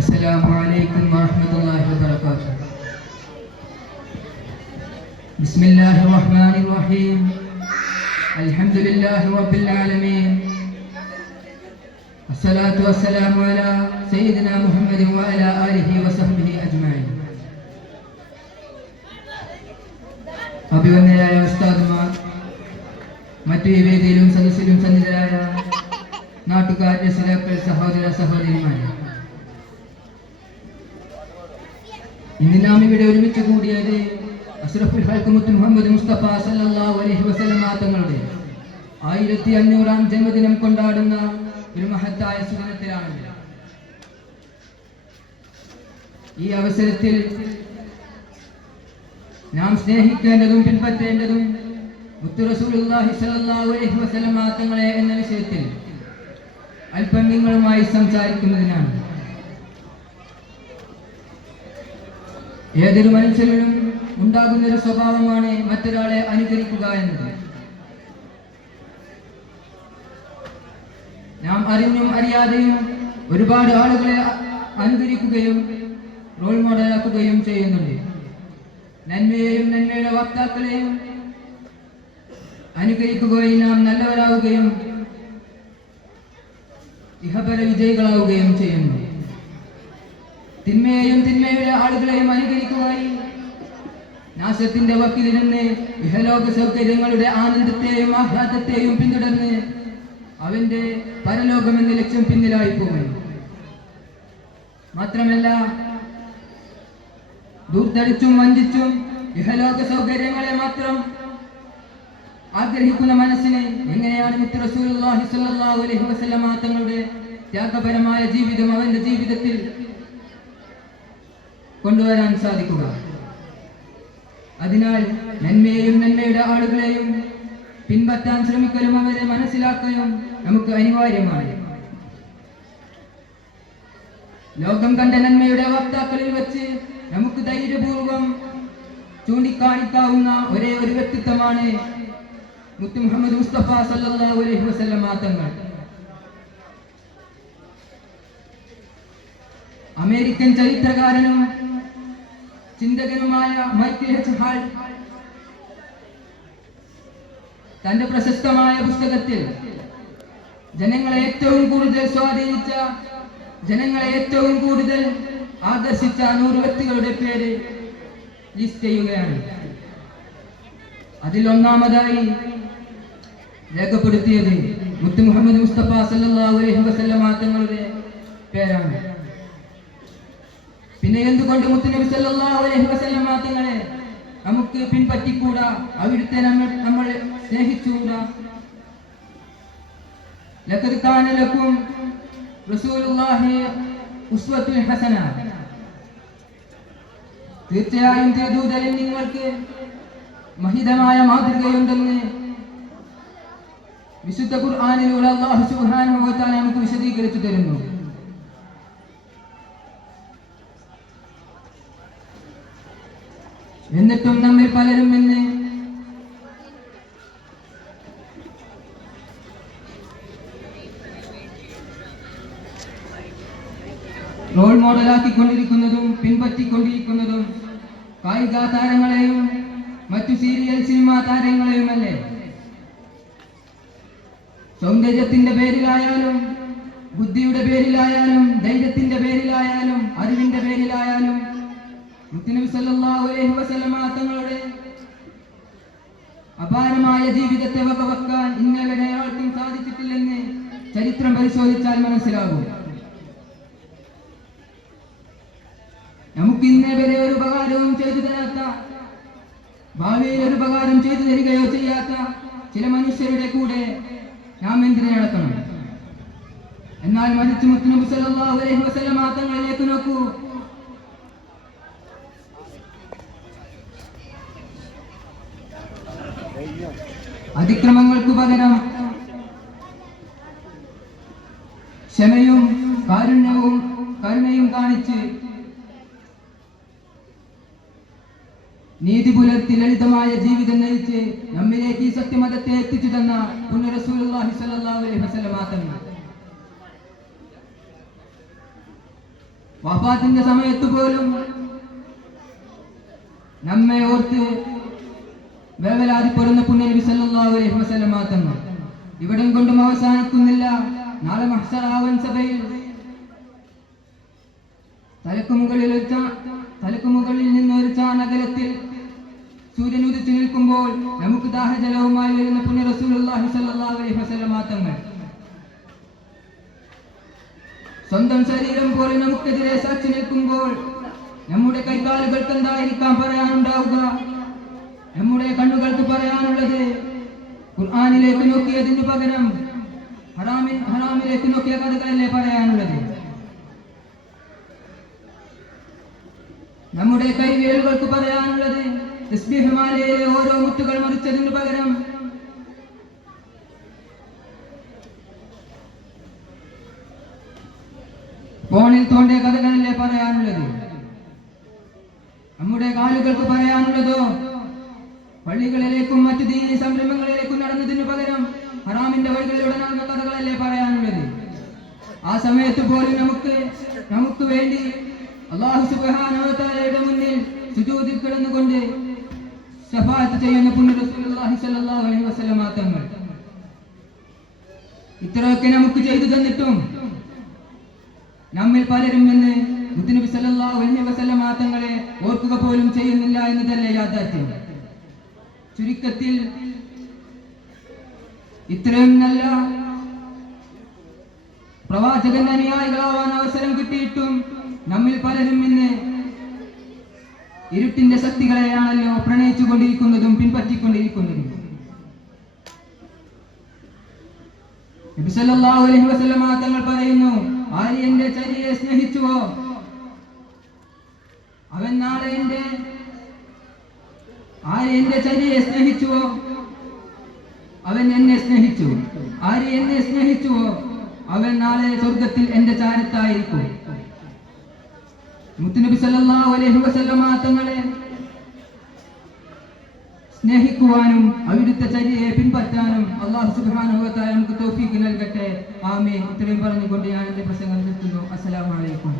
السلام عليكم ورحمة الله وبركاته. بسم الله الرحمن الرحيم. الحمد لله رب العالمين. الصلاة والسلام على سيدنا محمد وعلى آله وصحبه أجمعين. അഭിവന്ദരായ ഉസ്താദുമാർ, മറ്റു വേദിയിലും സദസ്സിലും സന്നിധരായ നാട്ടുകാർ, രക്ഷിതാക്കൾ, സഹോദര സഹോദരിമാരെ, ഇന്ന് നാം ഇവിടെ ഒരുമിച്ച് കൂടിയത് അഷ്റഫുൽ ഖൽഖ് മുത്ത് മുഹമ്മദ് മുസ്തഫ സല്ലല്ലാഹു അലൈഹി വസല്ലം തങ്ങളുടെ 1500-ാം ജന്മദിനം കൊണ്ടാടുന്ന ഒരു മഹത്തായ സുദിനത്തിലാണ്. ഈ അവസരത്തിൽ നാം സ്നേഹിക്കേണ്ടതും പിൻപറ്റേണ്ടതും മുത്ത് റസൂലുള്ളാഹി സ്വല്ലല്ലാഹു അലൈഹി വസല്ലം തങ്ങളെ എന്ന വിഷയത്തിൽ അല്പം നിങ്ങളുമായി സംസാരിക്കുന്നതിനാണ്. ഏതൊരു മനുഷ്യനും ഉണ്ടാകുന്ന ഒരു സ്വഭാവമാണ് മറ്റൊരാളെ അനുകരിക്കുക എന്നത്. നാം അറിഞ്ഞും അറിയാതെയും ഒരുപാട് ആളുകളെ അനുകരിക്കുകയും റോൾ മോഡലാക്കുകയും ചെയ്യുന്നുണ്ട്. നന്മയെയും നന്മയുടെ വക്താക്കളെയും അനുകരിക്കുകയും നാം നല്ലവരാവുകയും ഇഹപര വിജയികളാവുകയും ചെയ്യുന്നു. തിന്മയെയും തിന്മയുടെ ആളുകളെയും അനുകരിക്കുകയും നാശത്തിന്റെ വക്കിലിരുന്ന് ഇഹലോക സൗകര്യങ്ങളുടെ ആനന്ദത്തെയും ആഹ്ലാദത്തെയും പിന്തുടർന്ന് അവന്റെ പരലോകമെന്ന ലക്ഷ്യം പിന്നിലായി പോകുന്നു. മാത്രമല്ല, ദൂർത്തടിച്ചും വഞ്ചിച്ചും ഇഹലോക സൗകര്യങ്ങളെ മാത്രം ആഗ്രഹിക്കുന്ന മനസ്സിനെ എങ്ങനെയാണ് മുത്ത് റസൂലുള്ളാഹി സ്വല്ലല്ലാഹു അലൈഹി വസല്ലം തങ്ങളുടെ ത്യാഗപരമായ ജീവിതം അവന്റെ ജീവിതത്തിൽ കൊണ്ടുവരാൻ സാധിക്കുക? അതിനാൽ നന്മയെയും നന്മയുടെ ആളുകളെയും പിൻപറ്റാൻ ശ്രമിക്കലും അവരെ മനസ്സിലാക്കലും നമുക്ക് അനിവാര്യമാണ്. ലോകം കണ്ട നന്മയുടെ വക്താക്കളിൽ വെച്ച് നമുക്ക് ധൈര്യപൂർവം ചൂണ്ടിക്കാണിക്കാവുന്ന ഒരേ ഒരു വ്യക്തിത്വമാണ് മുത്ത് മുഹമ്മദ് മുസ്തഫ സല്ലല്ലാഹു അലൈഹി വസല്ലം തങ്ങൾ. അമേരിക്കൻ ചരിത്രകാരനും ചിന്തകനുമായ മൈക്കിൾ എച്ച് ഹാൾ തന്റെ പ്രശസ്തമായ പുസ്തകത്തിൽ ജനങ്ങളെ ഏറ്റവും കൂടുതൽ സ്വാധീനിച്ച, ജനങ്ങളെ ഏറ്റവും കൂടുതൽ ആകർഷിച്ച 100 വ്യക്തികളുടെ പേര് ലിസ്റ്റ് ചെയ്യുകയാണ്. അതിൽ ഒന്നാമതായി രേഖപ്പെടുത്തിയത് മുത്ത് മുഹമ്മദ് മുസ്തഫ സല്ലല്ലാഹു അലൈഹി വസല്ലം തങ്ങളുടെ പേരാണ്. പിന്നെ എന്തുകൊണ്ട് മുത്തുനബി സല്ലല്ലാഹു അലൈഹി വസല്ലം തങ്ങളെ നമുക്ക് പിൻപറ്റിക്കൂടാ? അവിടുത്തെ നമ്മൾ സ്നേഹിച്ചുകൂടാ? ലഖദ് കാന ലക്കും റസൂലുള്ളാഹി ഉസ്വത്തുൽ ഹസന. തീർച്ചയായും തിരുദൂതനിൽ നിങ്ങൾക്ക് മഹിതമായ മാതൃകയുണ്ടെന്ന് വിശുദ്ധ ഖുർആനിലൂടെ അല്ലാഹു സുബ്ഹാനഹു വ തആല നമുക്ക് വിശദീകരിച്ചു തരുന്നു. എന്നിട്ടും നമ്മിൽ പലരും ഇന്ന് റോൾ മോഡലാക്കിക്കൊണ്ടിരിക്കുന്നതും പിൻപറ്റിക്കൊണ്ടിരിക്കുന്നതും കായിക താരങ്ങളെയും മറ്റു സീരിയൽ സിനിമാ താരങ്ങളെയുമല്ലേ. സൗന്ദര്യത്തിന്റെ പേരിലായാലും ബുദ്ധിയുടെ പേരിലായാലും ധൈര്യത്തിന്റെ പേരിലായാലും അറിവിന്റെ പേരിലായാലും മുത്തുനബി സല്ലല്ലാഹു അലൈഹി വസല്ലം തങ്ങളുടെ അപാരമായ ജീവിതത്തെ വകവെക്കാൻ ഇന്നവരെ ആർക്കും സാധിച്ചിട്ടില്ലെന്ന് ചരിത്രം പരിശോധിച്ചാൽ മനസ്സിലാകും. നമുക്ക് ഇന്നേവരെ ഒരു ഉപകാരവും ചെയ്തു തരാത്ത, ഭാവിയിൽ ഒരു ഉപകാരം ചെയ്തു തരികയോ ചെയ്യാത്ത ചില മനുഷ്യരുടെ കൂടെ നാം എന്തിനു നടക്കണം? എന്നാൽ മരിച്ചു മുത്തുനബി സല്ലല്ലാഹു അലൈഹി വസല്ലം തങ്ങളിലേക്ക് നോക്കൂ. അതിക്രമങ്ങൾക്ക് പകരം ക്ഷമയും കരുണയും കാണിച്ച് നീതി പുലർത്തി ലളിതമായ ജീവിതം നയിച്ച് നമ്മിലേക്ക് ഈ സത്യമതത്തെ എത്തിച്ചു തന്ന പുണ്യ റസൂലുള്ളാഹി സ്വല്ലല്ലാഹു അലൈഹി വസല്ലം തങ്ങൾ. വഫാത്തിന്റെ സമയത്ത് പോലും നമ്മെ ഓർത്ത് വേവലാതിപ്പെടുന്ന പുണ്യനബി സല്ലല്ലാഹു അലൈഹി വസല്ലം തങ്ങൾ ഇവിടം കൊണ്ടും അവസാനിക്കുന്നില്ല. നാളെ മഹ്ശറാവൻ സഭയിൽ തലക്കുമുകളിൽ നിന്ന് ഒരു ചാനകലത്തിൽ സൂര്യൻ ഉദിച്ചു നിൽക്കുമ്പോൾ നമുക്ക് ദാഹജലവുമായി വരുന്ന പുണ്യ റസൂലുള്ളാഹി സ്വല്ലല്ലാഹു അലൈഹി വസല്ലം തങ്ങൾ സ്വന്തം ശരീരം പോലെ നമുക്കെതിരെ സാക്ഷി നിൽക്കുമ്പോൾ നമ്മുടെ കൈകാലുകൾക്ക് എന്തായിരിക്കാം പറയാനുണ്ടാവുക? നമ്മുടെ കണ്ണുകൾക്ക് പറയാനുള്ളത് ഖുർആനിലേക്ക് നോക്കിയതിനു പകരം ഹറാമിലേക്ക് നോക്കിയ കഥകളല്ലേ പറയാനുള്ളത്? നമ്മുടെ കൈവിരലുകൾക്ക് പറയാനുള്ളത് തസ്ബീഹ് മാലയിലെ ഓരോ മുത്തുകൾ മറിച്ചതിനു പകരം ഫോണിൽ തോണ്ടിയ കഥകളല്ലേ പറയാനുള്ളത്? നമ്മുടെ കാലുകൾക്ക് പറയാനുള്ളതോ പള്ളികളിലേക്കും മറ്റു ദീനി സംരംഭങ്ങളിലേക്കും നടന്നതിനു പകരം ഹറാമിന്റെ വഴികളിലൂടെ നടന്ന കഥകളല്ലേ പറയാനുള്ളത്? ആ സമയത്ത് പോലും നമുക്ക് വേണ്ടി അല്ലാഹു സുബ്ഹാനഹു വ തആലയുടെ മുന്നിൽ സുജൂദിൽ കിടന്നുകൊണ്ട് ശഫാഅത്ത് ചെയ്യുന്ന പുണ്യ റസൂലുള്ളാഹി സ്വല്ലല്ലാഹു അലൈഹി വസല്ലം തങ്ങൾ ഇത്രയൊക്കെ നമുക്ക് ചെയ്തു തന്നിട്ടും നമ്മിൽ പലരും ഇന്ന് മുത്തുനബി സല്ലല്ലാഹു അലൈഹി വസല്ലം തങ്ങളെ ഓർക്കുക പോലും ചെയ്യുന്നില്ല എന്നതല്ലേ യാഥാർത്ഥ്യം? ചുരുക്കത്തിൽ ഇത്രയും നല്ല പ്രവാചകന്റെ അനുയായികളാവാൻ അവസരം കിട്ടിയിട്ടും നമ്മിൽ പലരും ഇന്ന് ഇരുട്ടിന്റെ ശക്തികളെയാണല്ലോ പ്രണയിച്ചുകൊണ്ടിരിക്കുന്നതും പിൻപറ്റിക്കൊണ്ടിരിക്കുന്നതും. നബി സല്ലല്ലാഹു അലൈഹി വസല്ലം തങ്ങൾ പറയുന്നു, ആര് എന്റെ ചര്യയെ സ്നേഹിച്ചുവോ അവൻ നാളെ ആര് എന്റെ ചര്യയെ സ്നേഹിച്ചുവോ അവൻ എന്നെ സ്നേഹിച്ചു. ആര് എന്നെ സ്നേഹിച്ചുവോ അവൻ നാളെ സ്വർഗത്തിൽ എന്റെ ചാരത്തായിരിക്കും. മുത്തുനബി സല്ലല്ലാഹു അലൈഹി വസല്ലം തങ്ങളെ സ്നേഹിക്കുവാനും അവിടുത്തെ ചര്യയെ പിൻപറ്റാനും അല്ലാഹു സുബ്ഹാനഹു വ തആല നമുക്ക് തൗഫീഖ് നൽകട്ടെ. ആമീൻ. ഇത്രയും പറഞ്ഞുകൊണ്ട് ഞാൻ എന്റെ പ്രസംഗം നിർത്തുന്നു. അസ്സലാമു അലൈക്കും.